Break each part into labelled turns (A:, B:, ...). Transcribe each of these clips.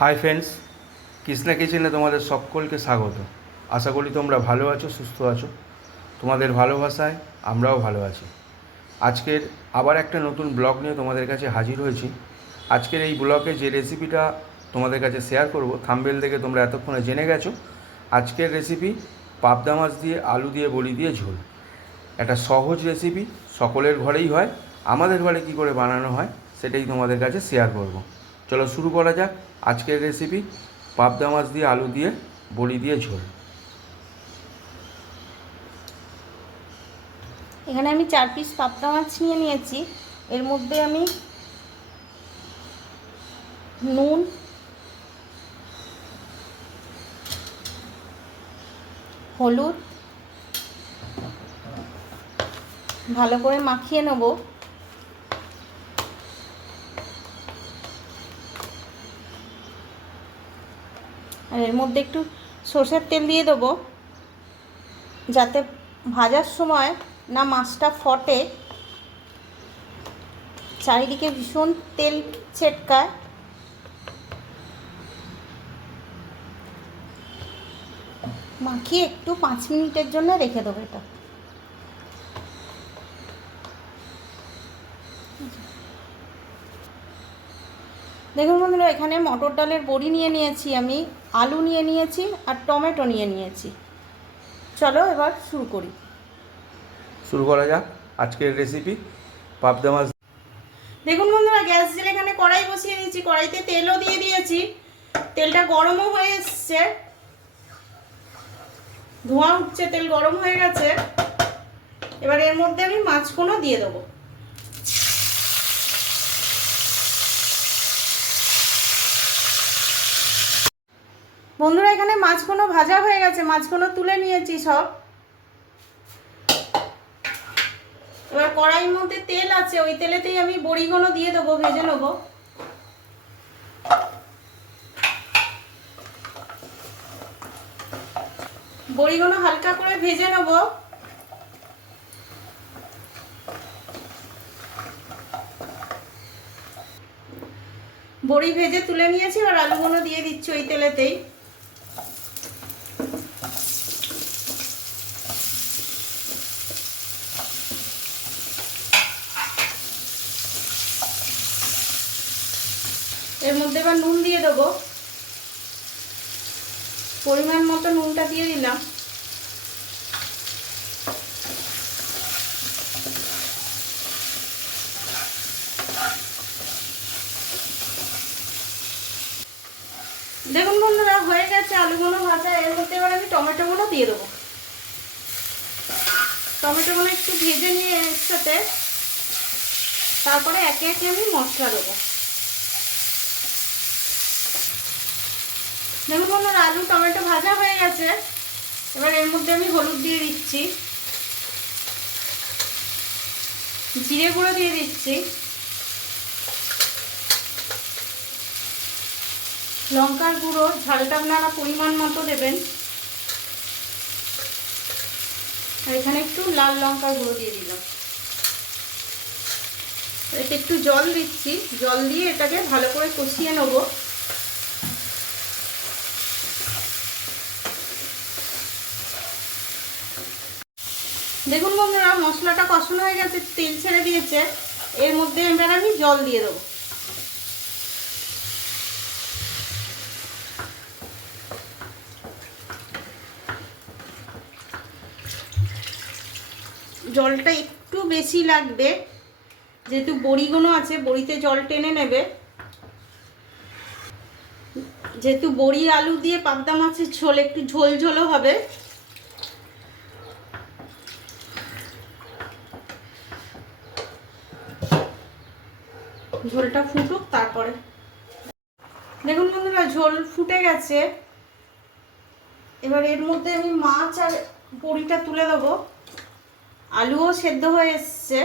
A: Hi friends Krishna কিচেনে তোমাদের সকলকে স্বাগত। আশা করি তোমরা ভালো আছো, সুস্থ আছো। তোমাদের ভালোবাসায় আমরাও ভালো আছি। আজকের আবার একটা নতুন ব্লগ নিয়ে তোমাদের কাছে হাজির হয়েছি। আজকের এই ব্লগে যে রেসিপিটা তোমাদের কাছে শেয়ার করব থাম্বেল দেখে তোমরা এতক্ষণে জেনে গেছো, আজকের রেসিপি পাবদা মাছ দিয়ে, আলু দিয়ে, বড়ি দিয়ে ঝোল। একটা সহজ রেসিপি সকলের ঘরেই হয়, আমাদের ঘরে কী করে বানানো হয়, সেটাই তোমাদের কাছে শেয়ার করব। চলো শুরু করা যাক। আজকের রেসিপি পাবদা মাছ দিয়ে আলু দিয়ে, বড়ি দিয়ে ঝোল।
B: এখানে আমি চার পিস পাবদা মাছ নিয়ে নিয়েছি। এর মধ্যে আমি নুন, হলুদ, ভালো করে মাখিয়ে নেব। আর এর মধ্যে একটু সর্ষের তেল দিয়ে দেবো। যাতে ভাজার সময় না মাছটা ফটে। চারিদিকে ভীষণ তেল ছেটকায়। মাখিয়ে একটু পাঁচ মিনিটের জন্য রেখে দেবো এটা। দেখুন বন্ধুরা এখানে মটর ডালের বড়ি নিয়ে নিয়েছি আমি আলু নিয়ে নিয়েছি আর টমেটো নিয়ে নিয়েছি। চলো এবার শুরু করি।
A: শুরু করা যাক আজকের রেসিপি পাবদা মাছ।
B: দেখুন বন্ধুরা গ্যাস জেলে এখানে কড়াই বসিয়ে দিয়েছি কড়াইতে তেলও দিয়ে দিয়েছি। তেলটা গরমও হয়ে এসছে। ধোঁয়া উঠছে তেল গরম হয়ে গেছে। এবার এর মধ্যে আমি মাছগুলো দিয়ে দেবো। বন্ধুরা, এখানে মাছগুলো ভাজা হয়ে গেছে, মাছগুলো তুলে নিয়েছি সব। এবার কড়াইয়ের মধ্যে তেল আছে, ওই তেলেতেই আমি বড়িগুলো দিয়ে দেবো, ভেজে নেব। বড়িগুলো হালকা করে ভেজে নেব। বড়ি ভেজে তুলে নিয়েছি আর আলুগুলো দিয়ে দিচ্ছি ওই তেলেতেই। এর মধ্যে এবার নুন দিয়ে দেবো। পরিমাণ মতো নুনটা দিয়ে দিলাম। দেখুন বন্ধুরা, হয়ে গেছে আলুগুলো ভাজা। এর মধ্যে এবার আমি টমেটোগুলো দিয়ে দেবো। টমেটোগুলো একটু ভেজে নিয়ে এর সাথে তারপরে একে একে আমি মশলা দেবো। দেখুন বন্ধুরা, আলু, টমেটো ভাজা হয়ে গেছে। এবার এর মধ্যে আমি হলুদ দিয়ে দিচ্ছি। জিরে গুঁড়ো দিয়ে দিচ্ছি। লঙ্কার গুঁড়ো, ঝালটা আপনারা পরিমাণ মতো দেবেন। আর এখানে একটু লাল লঙ্কার গুঁড়ো দিয়ে দিলাম। এতে একটু জল দিচ্ছি। জল দিয়ে এটাকে ভালো করে কষিয়ে নেব। দেখুন বন্ধুরা, মশলাটা কষানো হয়ে গেছে, তেল ছেড়ে দিয়েছে। এর মধ্যে এবার আমি জল দিয়ে দেবো। জলটা একটু বেশি লাগবে, যেহেতু বড়িগুলো আছে, বড়িতে জল টেনে নেবে। যেহেতু বড়ি আলু দিয়ে পাবদা মাছের ঝোল একটু ঝোল ঝোলও হবে। ঝোলটা ফুটুক তারপরে। দেখুন বন্ধুরা, ঝোল ফুটে গেছে। এবার এর মধ্যে আমি মাছ আর বড়িটা তুলে দেবো। আলুও সেদ্ধ হয়ে এসছে।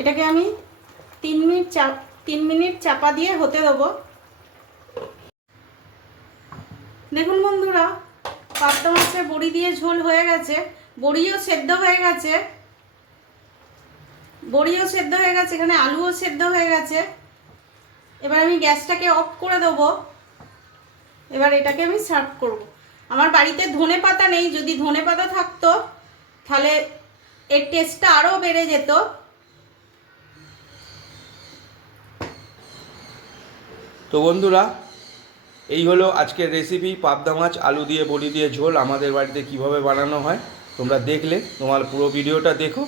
B: এটাকে আমি তিন মিনিট চাপ তিন মিনিট চাপা দিয়ে হতে দেবো। দেখুন বন্ধুরা, পাবদা মাছের বড়ি দিয়ে ঝোল হয়ে গেছে। বড়িও সেদ্ধ হয়ে গেছে। বড়িও সেদ্ধ হয়ে গেছে, এখানে আলুও সেদ্ধ হয়ে গেছে। এবার আমি গ্যাসটাকে অফ করে দেবো। এবার এটাকে আমি সার্ভ করব। আমার বাড়িতে ধনে পাতা নেই, যদি ধনে পাতা থাকতো, তাহলে এর টেস্টটা আরও বেড়ে যেত।
A: তো বন্ধুরা, এই হলো আজকের রেসিপি পাবদা মাছ, আলু দিয়ে, বড়ি দিয়ে ঝোল, আমাদের বাড়িতে কীভাবে বানানো হয়, তোমরা দেখলে, তোমার পুরো ভিডিওটা দেখো।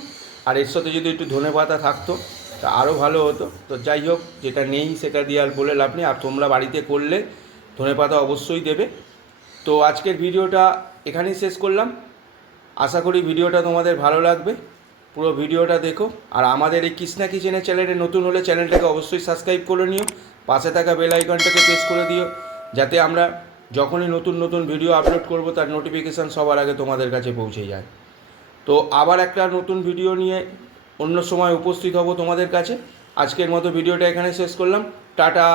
A: আর এর সাথে যদি একটু ধনে পাতা থাকতো, তা আরও ভালো হতো। তো যাই হোক, যেটা নেই সেটা দিয়ে আর বলে লাভ নেই। আর তোমরা বাড়িতে করলে, ধনে পাতা অবশ্যই দেবে। তো আজকের ভিডিওটা এখানেই শেষ করলাম। আশা করি ভিডিওটা তোমাদের ভালো লাগবে। পুরো ভিডিওটা দেখো। আর আমাদের এই কৃষ্ণা কিচেনের চ্যানেলে নতুন হলে চ্যানেলটাকে অবশ্যই সাবস্ক্রাইব করে নিও। পাশে থাকা বেল আইকনটাকে প্রেস করে দিও, যাতে আমরা যখনই নতুন নতুন ভিডিও আপলোড করব, তার নোটিফিকেশান সবার আগে তোমাদের কাছে পৌঁছে যায়। তো আবার একটা নতুন ভিডিও নিয়ে অন্য সময় উপস্থিত হব তোমাদের কাছে। আজকের মতো ভিডিওটা এখানে শেষ করলাম। টাটা!